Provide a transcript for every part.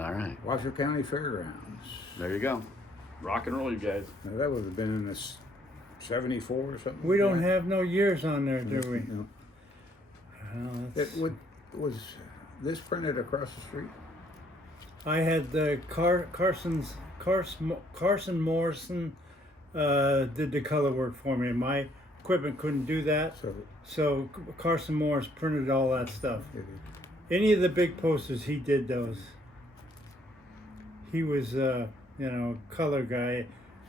All right. Washoe County Fairgrounds. There you go. Rock and roll, you guys. Now, that would have been in this 74 or something. We don't have no years on there, do we? No. Oh, Was this printed across the street? I had the Carson Morrison did the color work for me. My equipment couldn't do that, so Carson Morris printed all that stuff. Any of the big posters, he did those. He was, color guy,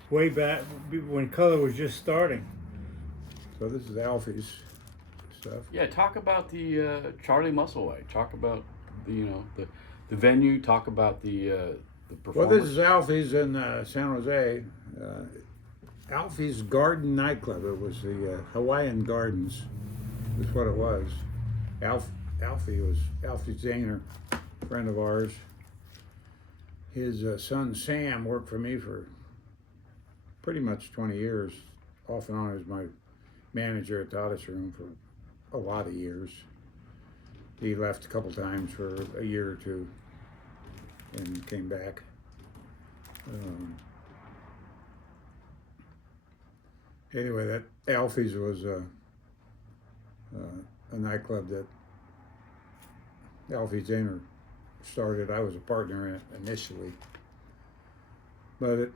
way back when color was just starting. So this is Alfie's stuff. Yeah, talk about the Charlie Musselwhite. Talk about the venue. Talk about the performance. Well, this is Alfie's in San Jose. Alfie's Garden nightclub. It was the Hawaiian Gardens. Is what it was. Alfie Zahner, a friend of ours. His son Sam worked for me for pretty much 20 years, off and on as my manager at the Odyssey Room for a lot of years. He left a couple times for a year or two and came back. Anyway, that Alfie's was a nightclub that Alfie Zahner started. I was a partner in it initially, but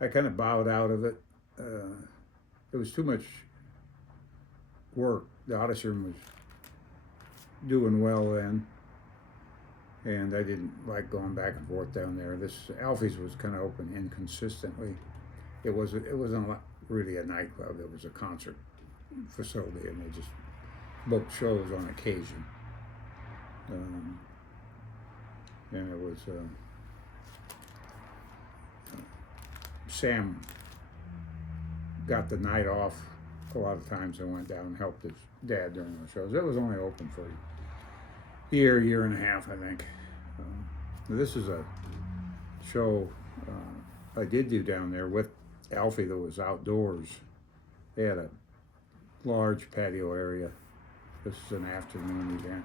I kind of bowed out of it. It was too much work. The Odyssey Room was doing well then, and I didn't like going back and forth down there. This Alfie's was kind of open inconsistently. It wasn't really a nightclub. It was a concert facility, and they just booked shows on occasion. And it was Sam got the night off a lot of times and went down and helped his dad during the shows. It was only open for a year and a half, I think. This is a show I did do down there with Alfie that was outdoors. They had a large patio area. This is an afternoon event.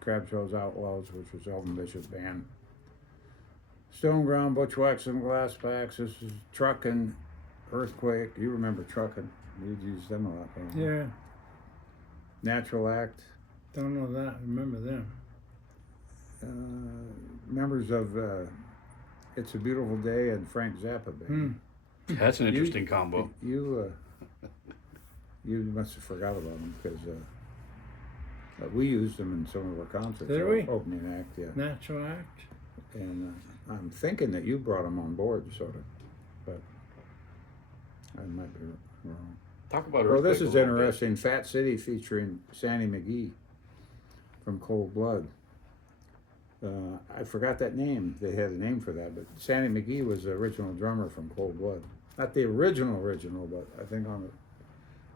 Crab Show's Outlaws, which was Elvin Bishop's band. Stone Ground, Bushwhacks and Glass Packs. This is Truckin', Earthquake. You remember Truckin'? You'd use them a lot. Yeah. Natural Act. Don't know that. I remember them. Members of It's a Beautiful Day and Frank Zappa band. That's an interesting combo. You must have forgot about them because we used them in some of our concerts. Did we? Opening act, yeah. Natural Act. And I'm thinking that you brought them on board, sort of, but I might be wrong. Talk about. Well, this is interesting. Fat City featuring Sandy McGee from Cold Blood. I forgot that name. They had a name for that, but Sandy McGee was the original drummer from Cold Blood. Not the original, but I think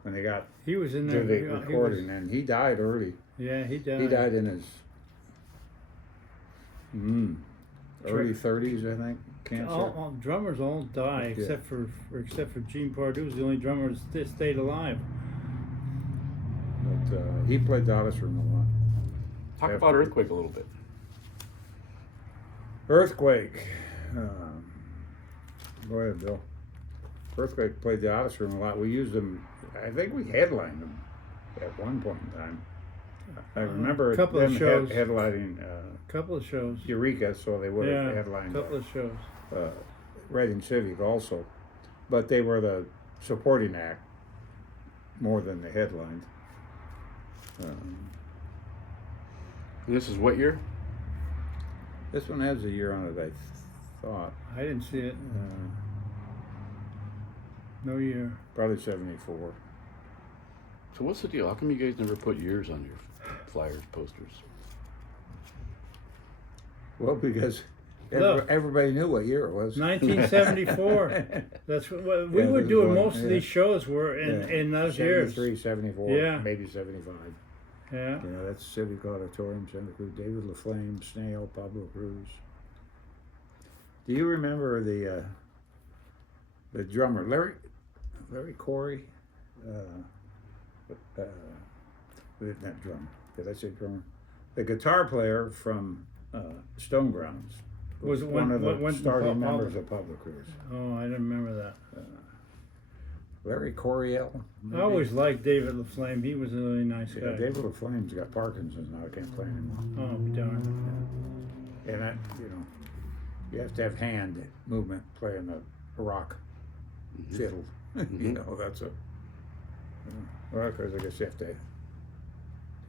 when they got he was in there. the recording, and he died early. Yeah, he died. He died in his early 30s, I think. Cancer. All drummers all die except for Gene Pardue was the only drummer that stayed alive. But he played the Odyssey Room a lot. Talk about Earthquake a little bit. Earthquake. Go ahead, Bill. Earthquake played the Odyssey Room a lot. We used them. I think we headlined them at one point in time. I remember them headlining couple of shows. Eureka, so they would have headlined. Couple of shows. Reading Civic also, but they were the supporting act more than the headline. This is what year? This one has a year on it, I thought. I didn't see it. No year. Probably 74. So what's the deal? How come you guys never put years on your flyers, posters? Well, because everybody knew what year it was. 1974. That's what we were doing. Most of these shows were in those years. 73, 74, maybe 75. Yeah. That's Civic Auditorium, Santa Cruz, David LaFlame, Snail, Pablo Cruz. Do you remember the drummer, Larry Quarry? Not drummer. Did I say drummer? The guitar player from Stone Grounds. Was one of the when starting members of Public Crews. Oh, I didn't remember that. Larry Coryell. I always liked David LaFlame. He was a really nice Yeah, guy. David LaFlame's got Parkinson's now. I can't play anymore. Oh, darn. And that, you have to have hand movement playing a rock fiddle. That's a. Well, because I guess you have to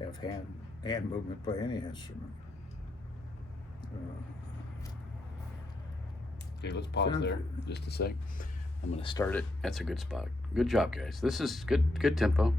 have hand movement play any instrument. Okay, let's pause there just a sec. I'm gonna start it. That's a good spot. Good job, guys. This is good tempo.